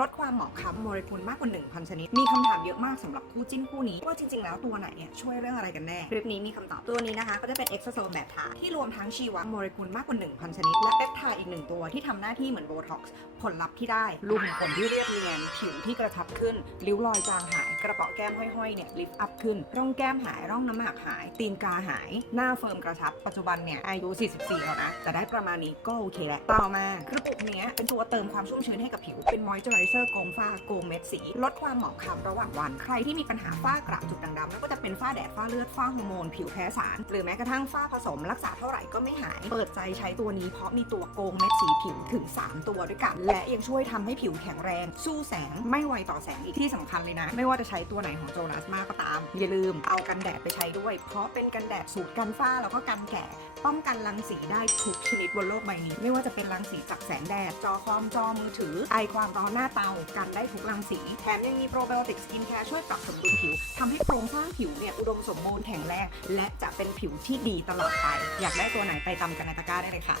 ลดความหมองคล้ำโมเลกุลมากกว่า1,000ชนิด มีคำถามเยอะมากสำหรับคู่จิ้นคู่นี้ ว่าจริง ๆ แล้วตัวไหนเนี่ยช่วยเรื่องอะไรกันแน่คลิปนี้มีคำตอบตัวนี้นะคะ ก็จะเป็นเอ็กซ์โซมแบบทาที่รวมทั้งชีวโมเลกุลมากกว่า1,000ชนิดและเปปไทด์อีก หนึ่งตัวที่ทำหน้าที่เหมือนโบท็อกซ์ผลลัพธ์ที่ได้รูขุมขนที่เรียบเนียน ผิวที่กระชับขึ้น ริ้วรอยจางหาย กระเป๋าแก้มห้อยๆเนี่ยลิฟต์อัพขึ้น ร่องแก้มหาย ร่องน้ำหมากหาย ตีนกาหาย หน้าเฟิร์มกระชับ ปัจจุบันเนี่ยอายุ 44 แล้วนะ แต่ได้ประมาณนี้ก็โอเคแล้ว ต่อมากระปุกเนี้ยเป็นตัวเติมความชุ่มชื้นให้กับผิว เป็นมอยเจอไรเซอร์โกงฝ้าโกงเม็ดสี ลดความหมองคล้ำระหว่างวัน ใครที่มีปัญหาฝ้ากระจุดด่างดำไม่ว่าจะเป็นฝ้าแดดฝ้าเลือดฝ้าฮอร์โมนผิวแพ้สาร หรือแม้กระทั่งฝ้าผสมรักษาเท่าไหร่ก็ไม่หาย เปิดใจใช้ตัวนี้เพราะมีตัวโกงเม็ดสีผิวถึง 3 ตัวด้วยกัน และยังช่วยทำให้ผิวแข็งแรง สู้แสงไม่ไวต่อแสงอีกที่สำคัญเลยนะ ไม่ว่าจะใช้ตัวไหนของโจนาสมาก็ตาม อย่าลืมเอากันแดดไปใช้ด้วย เพราะเป็นกันแดดสูตรกันฝ้าแล้วก็กันแก่ป้องกันรังสีได้ทุกชนิดบนโลกใบนี้ ไม่ว่าจะเป็นรังสีจากแสงแดด จอคอมจอมือถือ ไอความร้อนหน้าเตากันได้ทุกรังสี แถมยังมีโปรไบโอติกสกินแคร์ช่วยปรับสมดุลผิวทำให้โครงสร้างผิวเนี่ยอุดมสมบูรณ์แข็งแรงและจะเป็นผิวที่ดีตลอดไป อยากได้ตัวไหนไปตามกันในตะกร้าได้เลยค่ะ